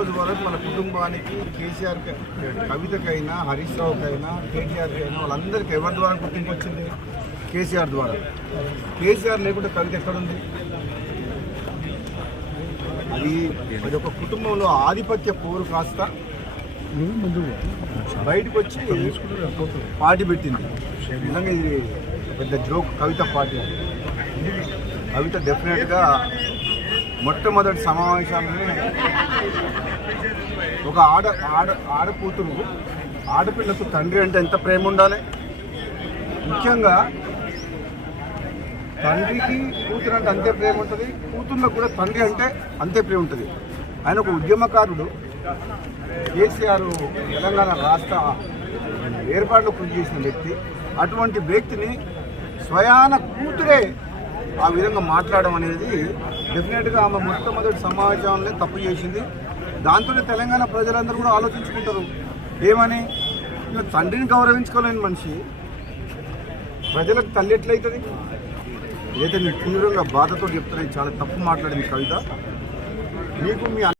రోజు వరకు మన కుటుంబానికి కేసీఆర్ కవితకైనా హరీష్ రావుకైనా కేటీఆర్కైనా వాళ్ళందరికీ ఎవరి ద్వారా గుర్తింపు వచ్చింది? కేసీఆర్ ద్వారా. కేసీఆర్ లేకుంటే కవిత ఎక్కడుంది? అది ఒక కుటుంబంలో ఆధిపత్య పోరు కాస్త బయటకు వచ్చి పార్టీ పెట్టింది. నిజంగా ఇది పెద్ద జోక్. కవిత పార్టీ కవిత డెఫినెట్గా మొట్టమొదటి సమావేశాన్ని ఒక ఆడకూతురు ఆడపిల్లకు తండ్రి అంటే ఎంత ప్రేమ ఉండాలి? ముఖ్యంగా తండ్రికి కూతురు అంటే అంతే ప్రేమ ఉంటుంది, కూతుర్లకు కూడా తండ్రి అంటే అంతే ప్రేమ ఉంటుంది. ఆయన ఒక ఉద్యమకారుడు. కేసీఆర్ తెలంగాణ రాష్ట్ర ఏర్పాట్లు కృషి చేసిన వ్యక్తి. అటువంటి వ్యక్తిని స్వయాన కూతురే ఆ విధంగా మాట్లాడడం అనేది డెఫినెట్గా ఆమె మొట్టమొదటి సమాజంలో తప్పు చేసింది. దాంతోనే తెలంగాణ ప్రజలందరూ కూడా ఆలోచించుకుంటారు ఏమని. తండ్రిని గౌరవించుకోలేని మనిషి ప్రజలకు తల్లి ఎట్లయితుంది? ఏదైతే నేను తీవ్రంగా బాధతో చెప్తున్నా, చాలా తప్పు మాట్లాడింది కవిత. మీకు మీ